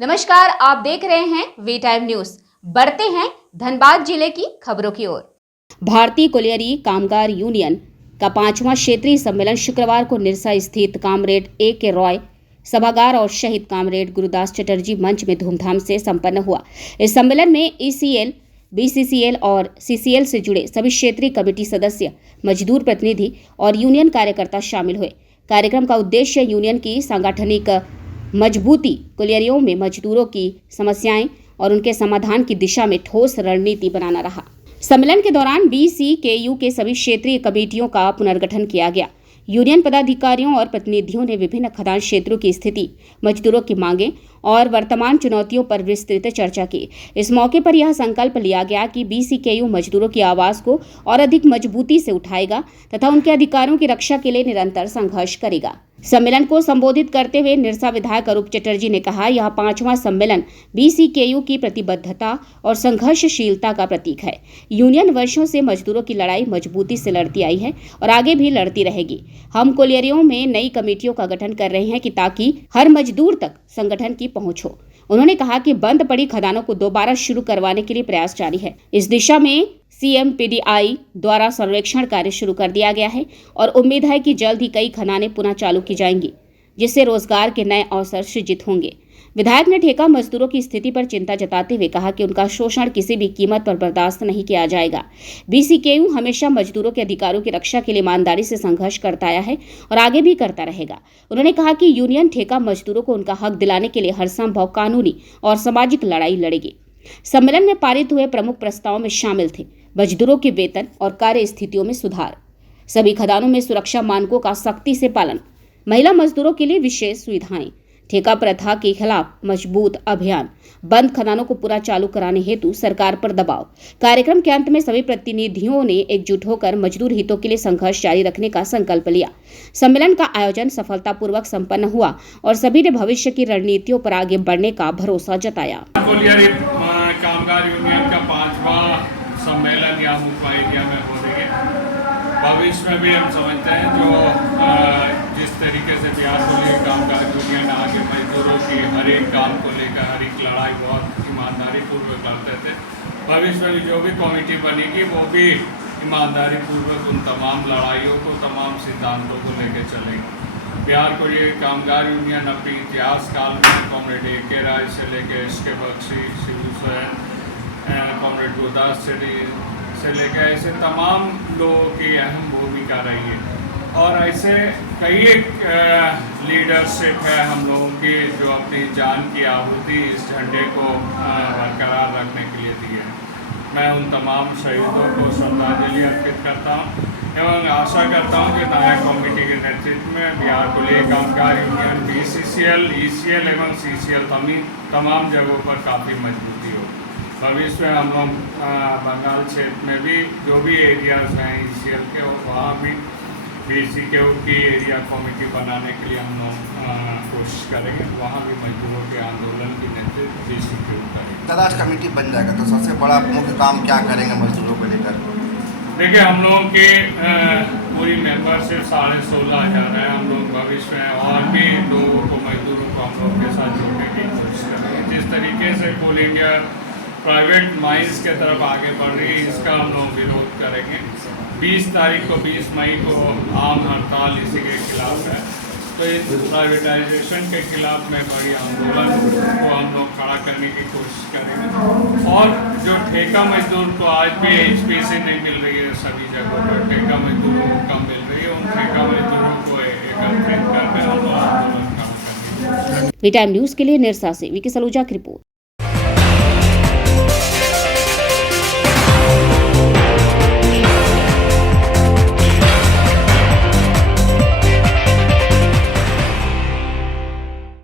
नमस्कार, आप देख रहे हैं वी टाइम न्यूज। बढ़ते हैं धनबाद जिले की खबरों की ओर। भारतीय कोलियरी कामगार यूनियन का 5वां क्षेत्रीय सम्मेलन शुक्रवार को निरसा स्थित कामरेड A.K. रॉय सभागार और शहीद कामरेड गुरुदास चटर्जी मंच में धूमधाम से संपन्न हुआ। इस सम्मेलन में ECL, BCCL और CCL से जुड़े सभी क्षेत्रीय कमेटी सदस्य, मजदूर प्रतिनिधि और यूनियन कार्यकर्ता शामिल हुए। कार्यक्रम का उद्देश्य यूनियन की सांगठनिक मजबूती, कोलियरियों में मजदूरों की समस्याएं और उनके समाधान की दिशा में ठोस रणनीति बनाना रहा। सम्मेलन के दौरान BCKU के सभी क्षेत्रीय कमेटियों का पुनर्गठन किया गया। यूनियन पदाधिकारियों और प्रतिनिधियों ने विभिन्न खदान क्षेत्रों की स्थिति, मजदूरों की मांगें और वर्तमान चुनौतियों पर विस्तृत चर्चा की। इस मौके पर यह संकल्प लिया गया कि BCKU मजदूरों की आवाज को और अधिक मजबूती से उठाएगा तथा उनके अधिकारों की रक्षा के लिए निरंतर संघर्ष करेगा। सम्मेलन को संबोधित करते हुए निरसा विधायक अरूप चटर्जी ने कहा, यह 5वां सम्मेलन BCKU की प्रतिबद्धता और संघर्षशीलता का प्रतीक है। यूनियन वर्षों से मजदूरों की लड़ाई मजबूती से लड़ती आई है और आगे भी लड़ती रहेगी। हम कोलियरियों में नई कमेटियों का गठन कर रहे हैं कि ताकि हर मजदूर तक संगठन की पहुंच हो। उन्होंने कहा कि बंद पड़ी खदानों को दोबारा शुरू करवाने के लिए प्रयास जारी है। इस दिशा में CMPDI द्वारा सर्वेक्षण कार्य शुरू कर दिया गया है और उम्मीद है कि जल्द ही कई खदानें पुनः चालू की जाएंगी, जिससे रोजगार के नए अवसर सृजित होंगे। विधायक ने ठेका मजदूरों की स्थिति पर चिंता जताते हुए कहा कि उनका शोषण किसी भी कीमत पर बर्दाश्त नहीं किया जाएगा। BCKU हमेशा मजदूरों के अधिकारों की रक्षा के लिए ईमानदारी से संघर्ष करता आया है और आगे भी करता रहेगा। उन्होंने कहा कि यूनियन ठेका मजदूरों को उनका हक दिलाने के लिए हर संभव कानूनी और सामाजिक लड़ाई लड़ेगी। सम्मेलन में पारित हुए प्रमुख प्रस्तावों में शामिल थे मजदूरों के वेतन और कार्य स्थितियों में सुधार, सभी खदानों में सुरक्षा मानकों का सख्ती से पालन, महिला मजदूरों के लिए विशेष सुविधाएं, ठेका प्रथा के खिलाफ मजबूत अभियान, बंद खदानों को पूरा चालू कराने हेतु सरकार पर दबाव। कार्यक्रम के अंत में सभी प्रतिनिधियों ने एकजुट होकर मजदूर हितों के लिए संघर्ष जारी रखने का संकल्प लिया। सम्मेलन का आयोजन सफलतापूर्वक संपन्न हुआ और सभी ने भविष्य की रणनीतियों पर आगे बढ़ने का भरोसा जताया। कामगार यूनियन का 5वां सम्मेलन यहाँ मुफ्फा एरिया में हो रही है। भविष्य में भी हम समझते हैं जो जिस तरीके से बिहार कोलियरी कामगार यूनियन आगे मजदूरों की हर एक काम को लेकर हर एक लड़ाई बहुत ईमानदारी पूर्वक करते थे, भविष्य में भी जो भी कमेटी बनेगी वो भी ईमानदारी पूर्वक उन तमाम लड़ाइयों को, तमाम सिद्धांतों को लेकर चलेगी। बिहार कोलियरी कामगार यूनियन अपने इतिहास काल में कॉमरेड A.K. रॉय से लेकर SK बख्शी, शिबू सोरेन, कॉमरेड गुरुदास से लेकर ऐसे तमाम लोगों की अहम भूमिका रही है और ऐसे कई लीडरशिप है हम लोगों की जो अपनी जान की आहुति इस झंडे को बरकरार रखने के लिए दी है। मैं उन तमाम शहीदों को श्रद्धांजलि अर्पित करता हूँ एवं आशा करता हूँ कि नया कमेटी के नेतृत्व में बिहार कोलियरी कामगार यूनियन BCCL, ECL एवं CCL तमाम जगहों पर काफ़ी मजबूती हो। भविष्य में हम लोग बंगाल क्षेत्र में भी जो भी एरियाज हैं ECL के, वहाँ भी BCKU की एरिया कमेटी बनाने के लिए हम लोग कोशिश करेंगे। वहाँ भी मजदूरों के आंदोलन की नेतृत्व BCKU करेंगे। तलाश कमेटी बन जाएगा तो सबसे बड़ा मुख्य काम क्या करेंगे मजदूरों को लेकर? देखिए, हम लोगों की पूरी मेंबरशिप 16,500 है। हम लोग भविष्य में और भी लोगों को, मजदूरों को हम लोग के साथ जोड़ने की कोशिश करेंगे। जिस तरीके से कोल इंडिया प्राइवेट माइंस के तरफ आगे बढ़ रही है, इसका हम लोग विरोध करेंगे। 20 तारीख को, 20 मई को आम हड़ताल इसी के खिलाफ है। तो इस प्राइवेटाइजेशन के खिलाफ में बड़ी आंदोलन को हम लोग खड़ा करने की कोशिश करेंगे। और जो ठेका मजदूर को आज भी HPC नहीं मिल रही है, सभी जगहों पर ठेका मजदूरों को कम मिल रही है, उन ठेका मजदूरों को एकत्रित करके हम लोग आंदोलन खड़ा करेंगे। वी टाइम न्यूज के लिए निरसा से विकी सलूजा की रिपोर्ट।